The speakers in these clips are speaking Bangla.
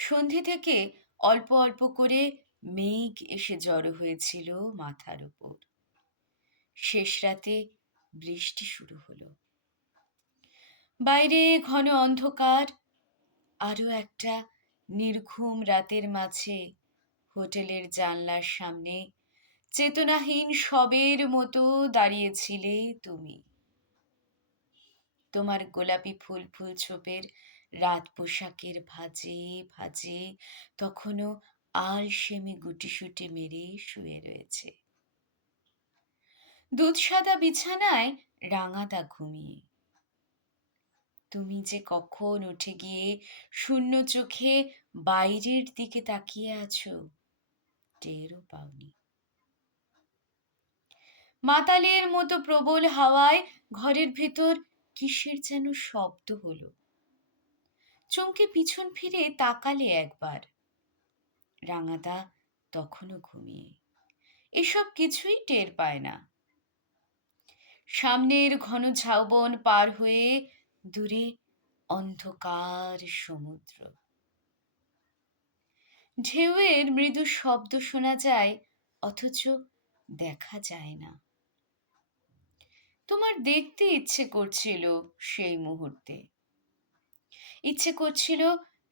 সন্ধে থেকে অল্প অল্প করে মেঘ এসে জড়ো হয়েছিল মাথার উপর। শেষ রাতে বৃষ্টি শুরু হলো। বাইরে ঘন অন্ধকার। আরো একটা নির্ঘুম রাতের মাঝে হোটেলের জানলার সামনে চেতনাহীন শবের মতো দাঁড়িয়েছিলে তুমি। তোমার গোলাপি ফুল ফুল ছোপের রাত পোশাকের ভাঁজে ভাঁজে তখনও আলসেমি গুটিসুটি মেরে শুয়ে রয়েছে। দুধ সাদা বিছানায় রাঙাদা ঘুমিয়ে। তুমি যে কখন উঠে গিয়ে শূন্য চোখে বাইরের দিকে তাকিয়ে আছো টেরও পাওনি। মাতালের মতো প্রবল হাওয়ায় ঘরের ভেতর কিসের যেন শব্দ হলো। চমকে পিছন ফিরে তাকালে একবার। রাঙাদা তখনও ঘুমিয়ে, এসব কিছুই টের পায় না। সামনের ঘন ঝাউবন পার হয়ে দূরে অন্ধকার সমুদ্র। ঢেউয়ের মৃদু শব্দ শোনা যায়, অথচ দেখা যায় না। তোমার দেখতে ইচ্ছে করছিল সেই মুহূর্তে। ইচ্ছে করছিল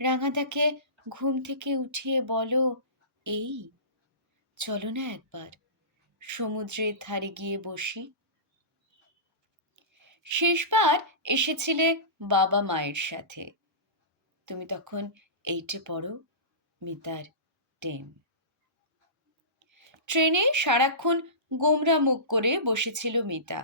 রাঙাদাকে ঘুম থেকে উঠিয়ে বলো, এই চলো না একবার সমুদ্রের ধারে গিয়ে বসি। শেষবার এসেছিলে বাবা মায়ের সাথে। তুমি তখন 8-এ পড়ো, মিতার 10। ট্রেনে সারাক্ষণ গোমরা মুখ করে বসেছিল মিতা।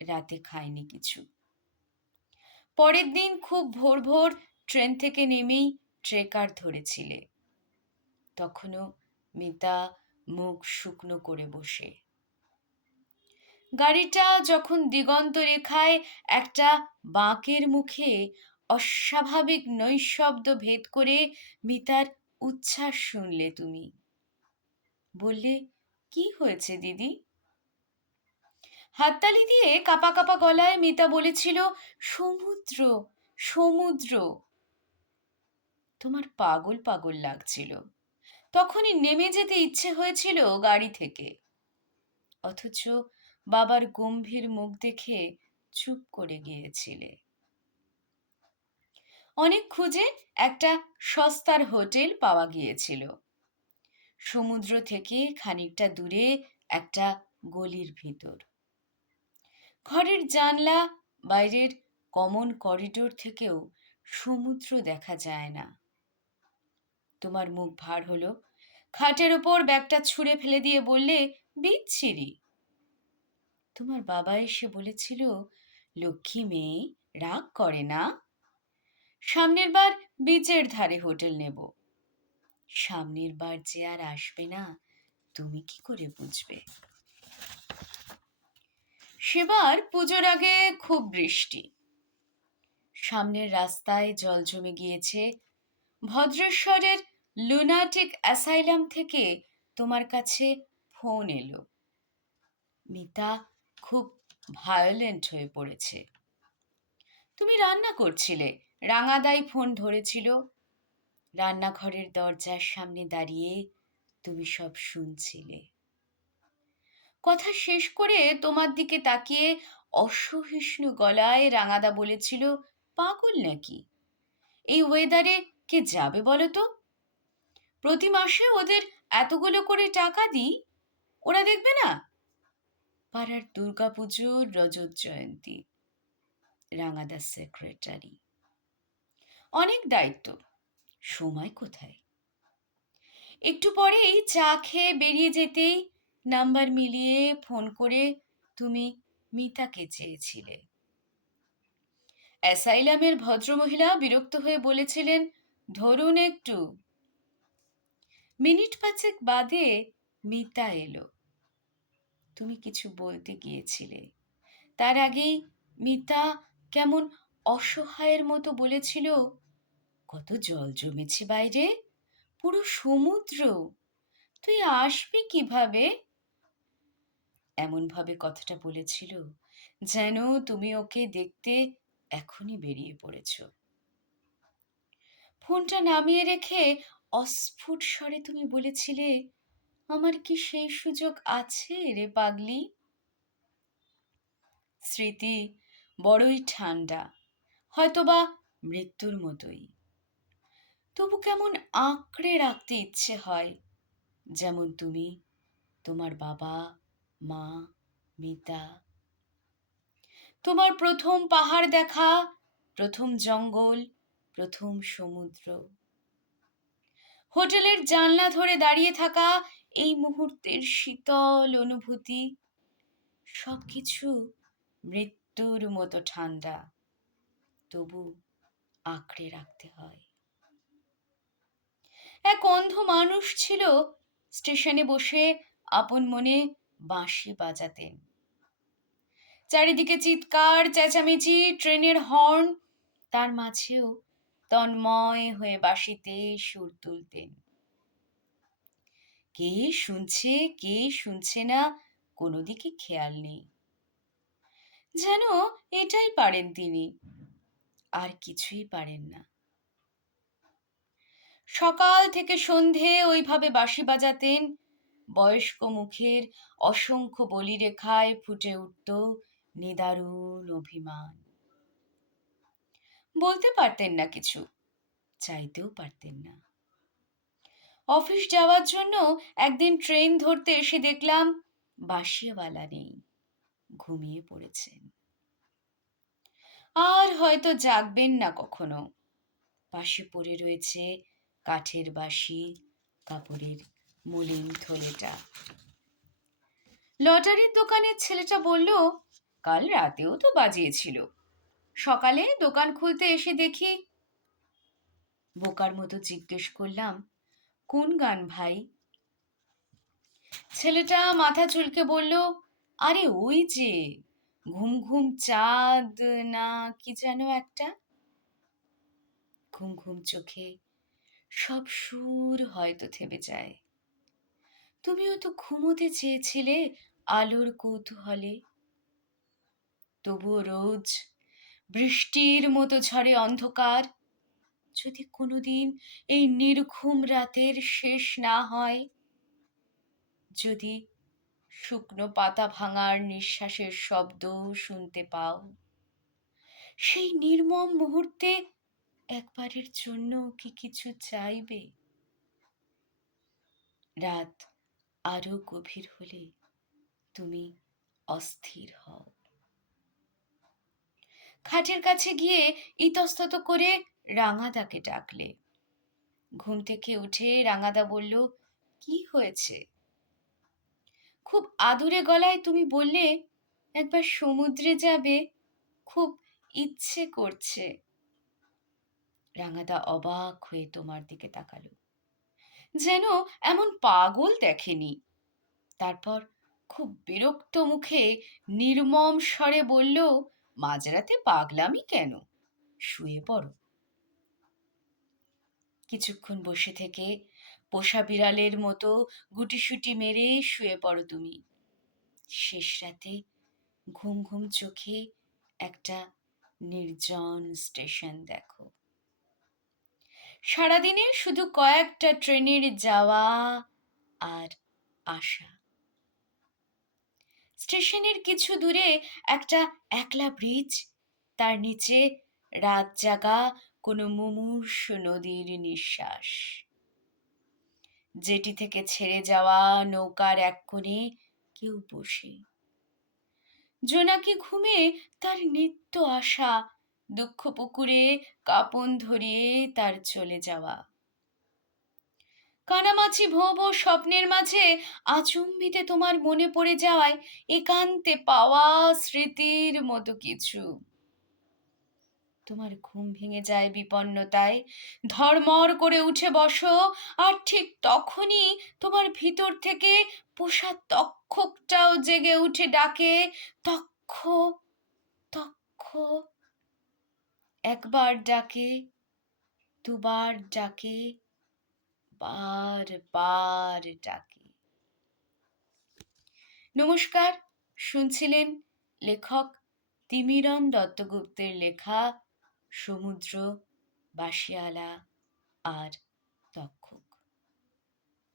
রাতে খায়নি কিছু। পরের দিন খুব ভোর ভোর ট্রেন থেকে নেমেই ট্রেকার ধরেছিলে। তখনও মিতা মুখ শুকনো করে বসে। গাড়িটা যখন দিগন্ত রেখায় একটা বাঁকের মুখে অস্বাভাবিক নৈশব্দ ভেদ করে মিতার উচ্ছ্বাস শুনলে তুমি। বললে, কি হয়েছে দিদি? হাততালি দিয়ে কাপা কাপা গলায় মিতা বলেছিল, সমুদ্র সমুদ্র। তোমার পাগল পাগল লাগছিল। তখনই নেমে যেতে ইচ্ছে হয়েছিল গাড়ি থেকে। অথচ বাবার গম্ভীর মুখ দেখে চুপ করে গিয়েছিলে। অনেক খুঁজে একটা সস্তার হোটেল পাওয়া গিয়েছিল। সমুদ্র থেকে খানিকটা দূরে একটা গলির ভিতর। ঘরের জানলা বাইরের কমন করিডোর থেকেও সমুদ্র দেখা যায় না। তোমার মুখ ভার হলো। খাটের ওপর ব্যাগটা ছুঁড়ে ফেলে দিয়ে বললে, বিচ্ছিরি। তোমার বাবা এসে বলেছিল, লক্ষ্মী মেয়ে, রাগ করে না। সামনের বার বিচের ধারে হোটেল নেব। সামনের বার যে আর আসবে না, তুমি কি করে বুঝবে? সেবার পুজোর আগে খুব বৃষ্টি। সামনের রাস্তায় জল জমে গিয়েছে। ভদ্রেশ্বরের লুনাটিক অ্যাসাইলাম থেকে তোমার কাছে ফোন এলো। মিতা খুব ভায়োলেন্ট হয়ে পড়েছে। তুমি রান্না করছিলে। রাঙাদাই ফোন ধরেছিল। রান্নাঘরের দরজার সামনে দাঁড়িয়ে তুমি সব শুনছিলে। কথা শেষ করে তোমার দিকে তাকিয়ে অসহিষ্ণু গলায় রাঙাদা বলেছিল, পাগল নাকি? এই ওয়েদারে কে যাবে বলো তো? প্রতি মাসে ওদের এতগুলো করে টাকা দিই, ওরা দেখবে না? পাড়ার দুর্গাপুজোর রজত জয়ন্তী। রাঙাদা সেক্রেটারি। অনেক দায়িত্ব, সময় কোথায়? একটু পরেই চা খেয়ে বেরিয়ে যেতেই নাম্বার মিলিয়ে ফোন করে তুমি মিতাকে চেয়েছিলে। অ্যাসাইলামের ভদ্রমহিলা বিরক্ত হয়ে বলেছিলেন, ধরুন একটু। মিনিট পাঁচেক বাদে মিতা এলো। তুমি কিছু বলতে গিয়েছিলে। তার আগেই মিতা কেমন অসহায়ের মতো বলেছিল, কত জল জমেছে বাইরে, পুরো সমুদ্র, তুই আসবি কিভাবে? এমনভাবে কথাটা বলেছিল যেন তুমি ওকে দেখতে এখনই বেরিয়ে পড়েছ। ফোনটা নামিয়ে রেখে অস্ফুট স্বরে তুমি বলেছিলে, আমার কি সেই সুযোগ আছে রে পাগলি? স্মৃতি বড়ই ঠান্ডা, হয়তোবা মৃত্যুর মতোই। তবু কেমন আঁকড়ে রাখতে ইচ্ছে হয়, যেমন তুমি, তোমার বাবা, মা, মিতা, তোমার প্রথম পাহাড় দেখা, প্রথম জঙ্গল, প্রথম সমুদ্র, হোটেলের জানলা ধরে দাঁড়িয়ে থাকা এই মুহূর্তের শীতল অনুভূতি, সবকিছু মৃত্যুর মতো ঠান্ডা, তবু আঁকড়ে রাখতে হয়। এক অন্ধ মানুষ ছিল, স্টেশনে বসে আপন মনে বাঁশি বাজাতেন। চারিদিকে চিৎকার চেঁচামেচি, ট্রেনের হর্ন, তার মাঝেও তন্ময় হয়ে বাঁশিতে সুর তুলতেন। কে শুনছে কে শুনছে না কোনো দিকে খেয়াল নেই, যেন এটাই পারেন তিনি, আর কিছুই পারেন না। সকাল থেকে সন্ধে ওইভাবে বাঁশি বাজাতেন, বয়স্ক মুখের অসংখ্য বলিরেখায় ফুটে উঠত নিদারুণ অভিমান। বলতে পারতেন না কিছু, চাইতেও পারতেন না। অফিস যাওয়ার জন্য একদিন ট্রেন ধরতে এসে দেখলাম বাঁশিওয়ালা নেই, ঘুমিয়ে পড়েছেন। আর হয়তো জাগবেন না কখনো। পাশে পড়ে রয়েছে কাঠের বাঁশি, কাপড়ের মলিন থলেটা। লটারির দোকানের ছেলেটা বলল, কাল রাতেও তো বাজিয়েছিল। সকালে দোকান খুলতে এসে দেখি। বোকার মতো জিজ্ঞেস করলাম, কোন গান ভাই? ছেলেটা মাথা চুলকে বলল, আরে ওই যে ঘুম ঘুম চাঁদ না কি যেন একটা। ঘুম ঘুম চোখে সব সুর হয়তো থেমে যায়। তুমিও তো ঘুমোতে চেয়েছিলে আলোর কৌতূহলে, তবুও রোজ বৃষ্টির মতো ঝরে অন্ধকার। যদি কোনোদিন এই নির্ঘুম রাতের শেষ না হয়, যদি শুকনো পাতা ভাঙার নিঃশ্বাসের শব্দ শুনতে পাও, সেই নির্মম মুহূর্তে একবারের জন্য কি কিছু চাইবে? রাত আরো গভীর হলে তুমি অস্থির হও। খাটের কাছে গিয়ে ইতস্তত করে রাঙাদাকে ডাকলে। ঘুম থেকে উঠে রাঙাদা বলল, কি হয়েছে? খুব আদুরে গলায় তুমি বললে, একবার সমুদ্রে যাবে, খুব ইচ্ছে করছে। রাঙাদা অবাক হয়ে তোমার দিকে তাকালো, যেন এমন পাগল দেখেনি। তারপর খুব বিরক্ত মুখে নির্মম স্বরে বলল, মাঝরাতে পাগলামি কেন, শুয়ে পড়ো। কিছুক্ষণ বসে থেকে পোষা বিড়ালের মতো গুটিসুটি মেরে শুয়ে পড়ো তুমি। শেষ রাতে ঘুম ঘুম চোখে একটা নির্জন স্টেশন দেখো। সারাদিনে শুধু কয়েকটা ট্রেনের যাওয়া আর আসা। স্টেশনের কিছু দূরে একটা একলা ব্রিজ, তার নিচে রাত জাগা কোনো মুমূর্ষ নদীর নিঃশ্বাস। জেটি থেকে ছেড়ে যাওয়া নৌকার এক কোণে কেউ বসে। জোনাকি ঘুমে তার নিত্য আসা, দুঃখ পুকুরে কাপন ধরিয়ে তার চলে যাওয়া। কানামাছি ভোঁ ভোঁ স্বপ্নের মাঝে আচম্বিতে তোমার মনে পড়ে যাওয়ায় একান্তে পাওয়া স্মৃতির মতো কিছু। তোমার ঘুম ভেঙে যায় বিপন্নতায়, ধড়মড় করে উঠে বসো, আর ঠিক তখনই তোমার ভিতর থেকে পোষা তক্ষকটাও জেগে উঠে ডাকে, তক্ষ তক্ষ। একবার ডাকে, দুবার ডাকে, বার বার ডাকে। নমস্কার, শুনছিলেন লেখক তিমিরন দত্তগুপ্তের লেখা সমুদ্র বাঁশিয়ালা আর তক্ষক।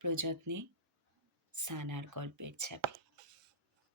প্রযত্নে সানার গল্পের ছাপে।